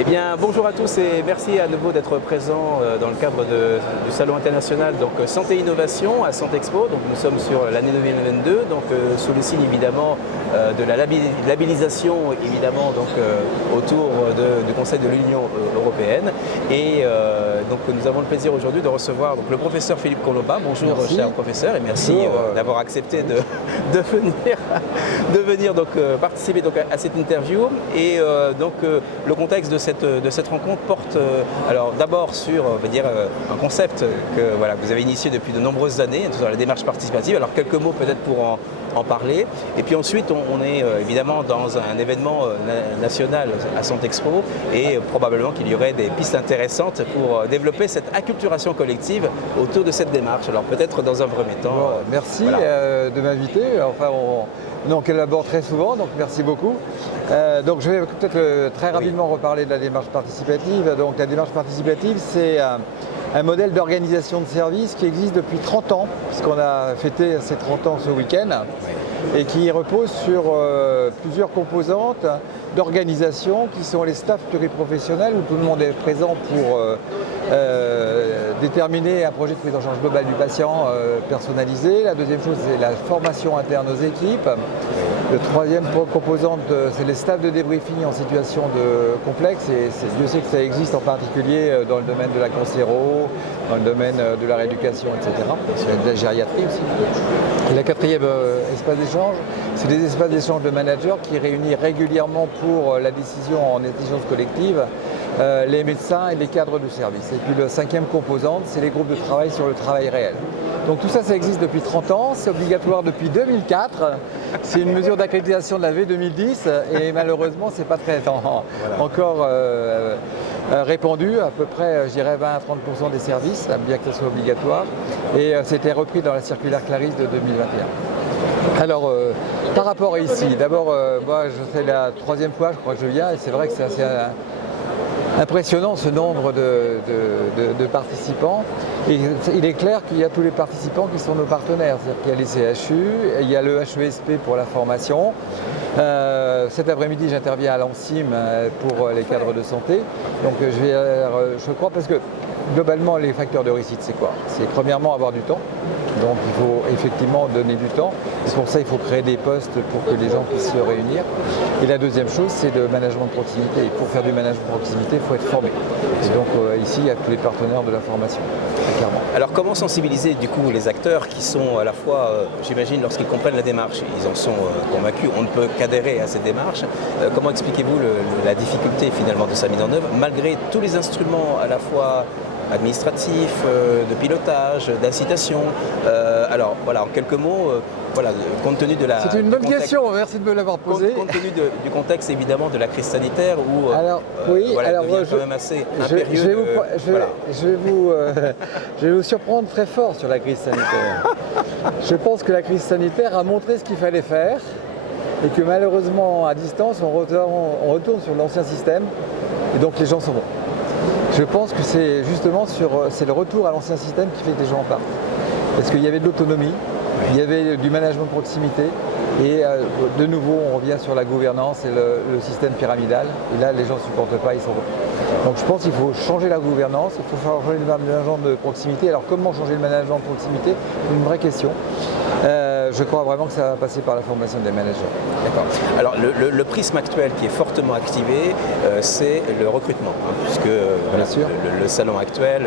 Eh bien, bonjour à tous et merci à nouveau d'être présents dans le cadre du Salon international Santé Innovation à Santexpo. Donc, nous sommes sur l'année 2022, sous le signe évidemment de la labellisation évidemment autour du Conseil de l'Union européenne. Et nous avons le plaisir aujourd'hui de recevoir le professeur Philippe Colomba. Bonjour cher professeur et merci d'avoir accepté de venir participer à cette interview. Et le contexte de cette rencontre porte d'abord sur un concept que vous avez initié depuis de nombreuses années, sur la démarche participative. Alors quelques mots peut-être pour en parler. Et puis ensuite on est évidemment dans un événement national à Santexpo et probablement qu'il y aurait des pistes intéressantes pour développer cette acculturation collective autour de cette démarche. Alors peut-être dans un premier temps. Bon, merci de m'inviter. Enfin, on collabore très souvent, donc merci beaucoup. Je vais peut-être très rapidement reparler de la démarche participative. Donc la démarche participative, c'est un modèle d'organisation de services qui existe depuis 30 ans, puisqu'on a fêté ces 30 ans ce week-end, et qui repose sur plusieurs composantes d'organisation qui sont les staffs pluriprofessionnels où tout le monde est présent pour déterminer un projet de prise en charge globale du patient personnalisé. La deuxième chose, c'est la formation interne aux équipes. Le troisième composante, c'est les staffs de débriefing en situation de complexe. Et Dieu sait que ça existe en particulier dans le domaine de la cancéro, dans le domaine de la rééducation, etc. De la gériatrie aussi. Et la quatrième espace d'échange, c'est des espaces d'échange de managers qui réunissent régulièrement pour la décision en intelligence collective les médecins et les cadres du service. Et puis le cinquième composante, c'est les groupes de travail sur le travail réel. Donc tout ça, ça existe depuis 30 ans, c'est obligatoire depuis 2004, c'est une mesure d'accréditation de la V2010 et malheureusement, c'est pas très encore répandu, à peu près, je dirais 20 à 30% des services, bien que ce soit obligatoire, et c'était repris dans la circulaire Clarisse de 2021. Alors, par rapport à ici, d'abord, moi je fais la troisième fois, je crois que je viens, et c'est vrai que c'est assez impressionnant ce nombre de participants. Et il est clair qu'il y a tous les participants qui sont nos partenaires. C'est-à-dire qu'il y a les CHU, il y a le HESP pour la formation. Cet après-midi, j'interviens à l'ANSIM pour les cadres de santé. Donc je crois, parce que globalement, les facteurs de réussite, c'est quoi? C'est premièrement avoir du temps. Donc il faut effectivement donner du temps. Et pour ça, il faut créer des postes pour que les gens puissent se réunir. Et la deuxième chose, c'est le management de proximité. Et pour faire du management de proximité, il faut être formé. Et donc ici, il y a tous les partenaires de la formation, clairement. Alors comment sensibiliser du coup les acteurs qui sont à la fois, j'imagine, lorsqu'ils comprennent la démarche, ils en sont convaincus, on ne peut qu'adhérer à cette démarche. Comment expliquez-vous la difficulté finalement de sa mise en œuvre, malgré tous les instruments à la fois administratif, de pilotage, d'incitation. Alors voilà, en quelques mots, compte tenu de la... C'est une bonne question, merci de me l'avoir posée. Compte tenu du contexte évidemment de la crise sanitaire où devient quand même assez impérieux. Je vais vous surprendre très fort sur la crise sanitaire. Je pense que la crise sanitaire a montré ce qu'il fallait faire et que malheureusement à distance on retourne sur l'ancien système et donc les gens sont bons. Je pense que c'est justement c'est le retour à l'ancien système qui fait que les gens partent. Parce qu'il y avait de l'autonomie, il y avait du management de proximité et de nouveau on revient sur la gouvernance et le système pyramidal. Et là les gens ne supportent pas, ils s'en vont. Donc je pense qu'il faut changer la gouvernance, il faut changer le management de proximité. Alors comment changer le management de proximité? Une vraie question. Je crois vraiment que ça va passer par la formation des managers. D'accord. Alors le prisme actuel qui est fortement activé, c'est le recrutement, puisque le salon actuel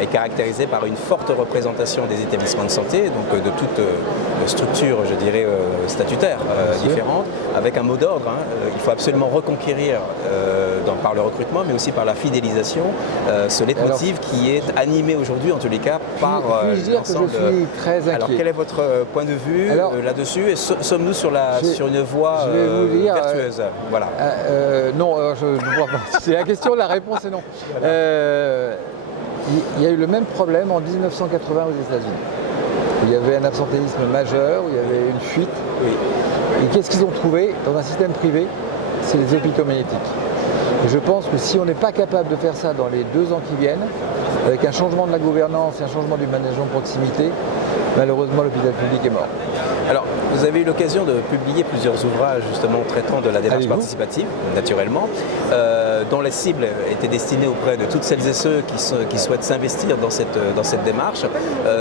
est caractérisé par une forte représentation des établissements de santé, donc de toute structure, je dirais, statutaire différente, avec un mot d'ordre. Il faut absolument reconquérir par le recrutement, mais aussi par la fidélisation, ce leitmotiv qui est animé aujourd'hui, en tous les cas, par l'ensemble. Je suis très inquiet. Alors quel est votre point de vue là-dessus? Et sommes-nous sur une voie vertueuse? Voilà. Non, je ne vois pas. C'est la question, la réponse est non. Il y a eu le même problème en 1980 aux États-Unis. Il y avait un absentéisme majeur, où il y avait une fuite. Et qu'est-ce qu'ils ont trouvé dans un système privé? C'est les hôpitaux magnétiques. Et je pense que si on n'est pas capable de faire ça dans les 2 ans qui viennent, avec un changement de la gouvernance et un changement du management de proximité, malheureusement l'hôpital public est mort. Alors, vous avez eu l'occasion de publier plusieurs ouvrages justement traitant de la démarche participative, naturellement, dont la cible était destinée auprès de toutes celles et ceux qui souhaitent s'investir dans cette démarche.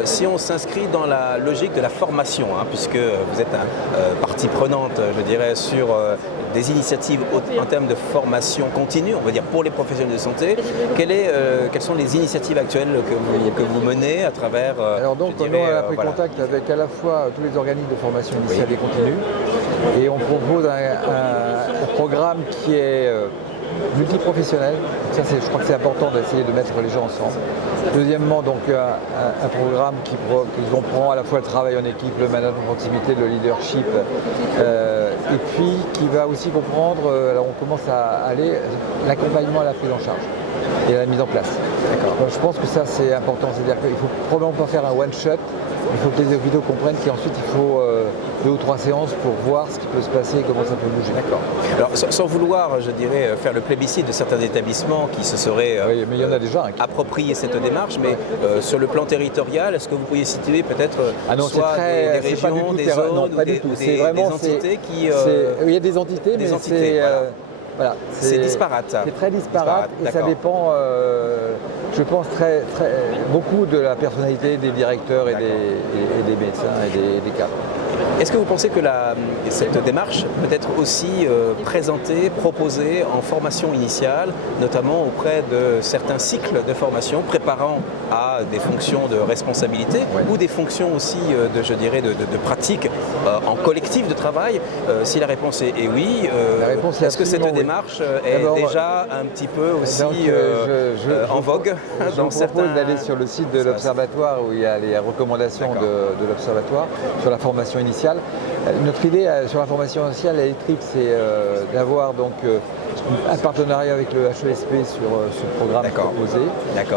Si on s'inscrit dans la logique de la formation, puisque vous êtes partie prenante, je dirais, sur des initiatives en termes de formation continue, on va dire pour les professionnels de santé, quelles sont les initiatives actuelles que vous menez à travers... Alors donc, on a pris contact avec à la fois tous les organismes de formation initiale et continue, et on propose un programme qui est multiprofessionnel. Ça, je crois que c'est important d'essayer de mettre les gens ensemble. Deuxièmement, donc un programme qui comprend à la fois le travail en équipe, le management de proximité, le leadership, et puis qui va aussi comprendre, alors on commence à aller, l'accompagnement à la prise en charge et à la mise en place. Donc, je pense que ça c'est important, c'est-à-dire qu'il ne faut probablement pas faire un one-shot. Il faut que les hôpitaux comprennent qu'ensuite il faut 2 ou 3 séances pour voir ce qui peut se passer et comment ça peut bouger. D'accord. Alors sans vouloir, je dirais, faire le plébiscite de certains établissements qui se seraient mais il y en a déjà, approprié cette démarche, mais sur le plan territorial, est-ce que vous pourriez situer peut-être soit des régions, des zones ou des entités qui... Il y a des entités, mais c'est... Voilà, c'est disparate. C'est très disparate et ça dépend, je pense, beaucoup de la personnalité des directeurs et des médecins et des cadres. Est-ce que vous pensez que cette démarche peut être aussi présentée, proposée en formation initiale, notamment auprès de certains cycles de formation préparant à des fonctions de responsabilité ou des fonctions aussi de pratique en collectif de travail? Si la réponse est oui, est-ce que cette démarche est déjà un petit peu aussi en vogue dans certains... Je vous propose d'aller sur le site de l'Observatoire où il y a les recommandations de l'Observatoire sur la formation initiale. Notre idée sur la formation initiale électrique, c'est d'avoir donc un partenariat avec le HESP sur ce programme proposé.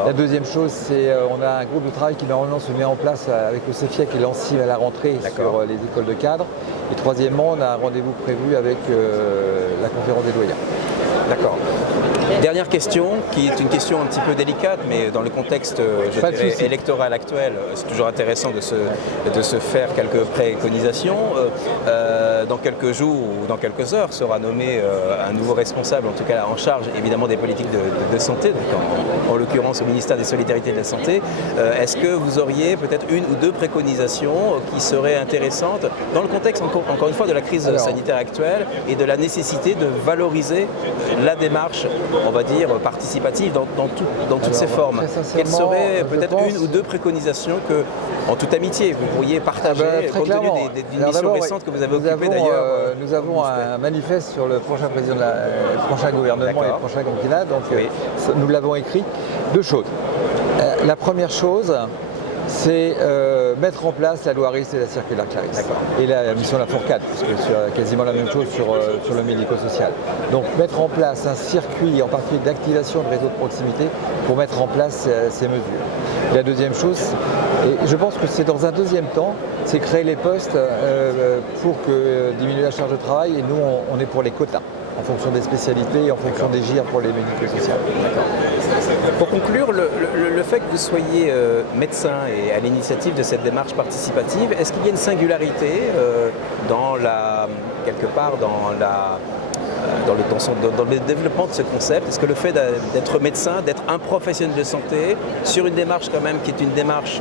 La deuxième chose, c'est on a un groupe de travail qui normalement se met en place avec le CEFIEC et l'ANSSI à la rentrée sur les écoles de cadre. Et troisièmement, on a un rendez-vous prévu avec la conférence des doyens. D'accord. Dernière question, qui est une question un petit peu délicate, mais dans le contexte électoral actuel, c'est toujours intéressant de se faire quelques préconisations. Dans quelques jours ou dans quelques heures sera nommé un nouveau responsable, en tout cas en charge évidemment des politiques de santé, donc en l'occurrence au ministère des Solidarités et de la Santé. Est-ce que vous auriez peut-être 1 ou 2 préconisations qui seraient intéressantes dans le contexte, encore une fois, de la crise sanitaire actuelle et de la nécessité de valoriser la démarche, on va dire, participative dans toutes ses formes? Quelles seraient peut-être 1 ou 2 préconisations que, en toute amitié, vous pourriez partager compte tenu d'une mission récente que vous avez occupée d'ailleurs? Nous avons un manifeste sur le prochain président, le prochain gouvernement et le prochain quinquennat, donc nous l'avons écrit. 2 choses. La première chose, c'est mettre en place la loi RIS et la circulaire Clarisse. Et la mission La Fourcade, puisque c'est quasiment la même chose sur le médico-social. Donc mettre en place un circuit, en particulier d'activation de réseaux de proximité, pour mettre en place ces mesures. Et la deuxième chose, et je pense que c'est dans un deuxième temps, c'est créer les postes pour diminuer la charge de travail, et nous on est pour les quotas, en fonction des spécialités et en fonction des GIR pour les médico-sociales. Pour conclure, le fait que vous soyez médecin et à l'initiative de cette démarche participative, est-ce qu'il y a une singularité quelque part dans le développement de ce concept? Est-ce que le fait d'être médecin, d'être un professionnel de santé, sur une démarche quand même qui est une démarche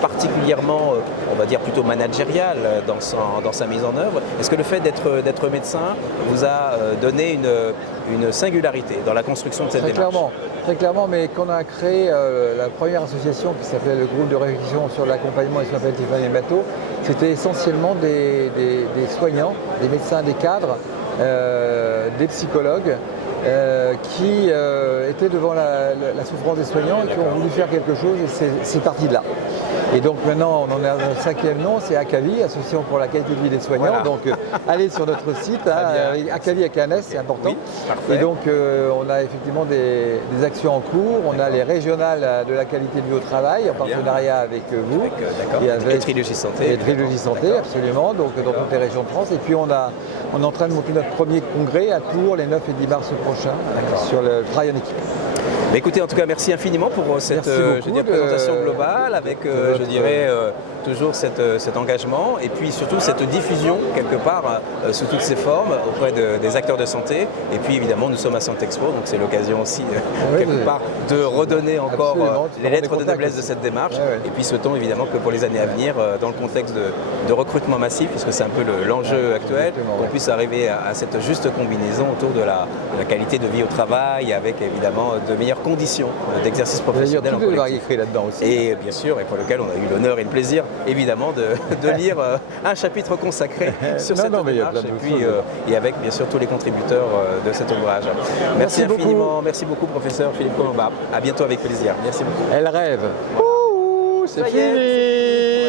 particulièrement, on va dire plutôt managériale dans sa mise en œuvre, est-ce que le fait d'être médecin vous a donné une singularité dans la construction de cette démarche? Très clairement, mais quand on a créé la première association qui s'appelait le groupe de réflexion sur l'accompagnement et soins palliatifs néonataux, c'était essentiellement des soignants, des médecins, des cadres, des psychologues qui étaient devant la souffrance des soignants et qui ont voulu faire quelque chose, et c'est parti de là. Et donc maintenant, on en est à notre 5e nom, c'est ACAVI, Association pour la qualité de vie des soignants. Voilà. Donc allez sur notre site, ACAVI avec un S, c'est important. Oui, et donc on a effectivement des actions en cours, on a les régionales de la qualité de vie au travail, en partenariat avec vous. Et Trilogie Santé. Et Trilogie Santé, absolument, donc dans toutes les régions de France. Et puis on est en train de monter notre premier congrès à Tours les 9 et 10 mars prochains sur le travail en équipe. Écoutez, en tout cas, merci infiniment pour cette présentation globale avec je dirais, toujours cet engagement et puis surtout cette diffusion quelque part sous toutes ses formes auprès des acteurs de santé. Et puis évidemment, nous sommes à Santé Expo, donc c'est l'occasion aussi quelque part de redonner encore les lettres de noblesse de cette démarche. Et puis souhaitons évidemment que pour les années à venir, dans le contexte de recrutement massif, puisque c'est un peu l'enjeu actuel, qu'on puisse arriver à cette juste combinaison autour de la qualité de vie au travail, avec évidemment de meilleures conditions d'exercice professionnel en collectif. Écrit là-dedans aussi. Et bien sûr, et pour lequel on a eu l'honneur et le plaisir, évidemment, de lire un chapitre consacré sur cette démarche, et avec bien sûr tous les contributeurs de cet ouvrage. Merci infiniment, merci beaucoup professeur Philippe Colomba. À bientôt avec plaisir. Merci beaucoup. Elle rêve. Ouh, c'est fini.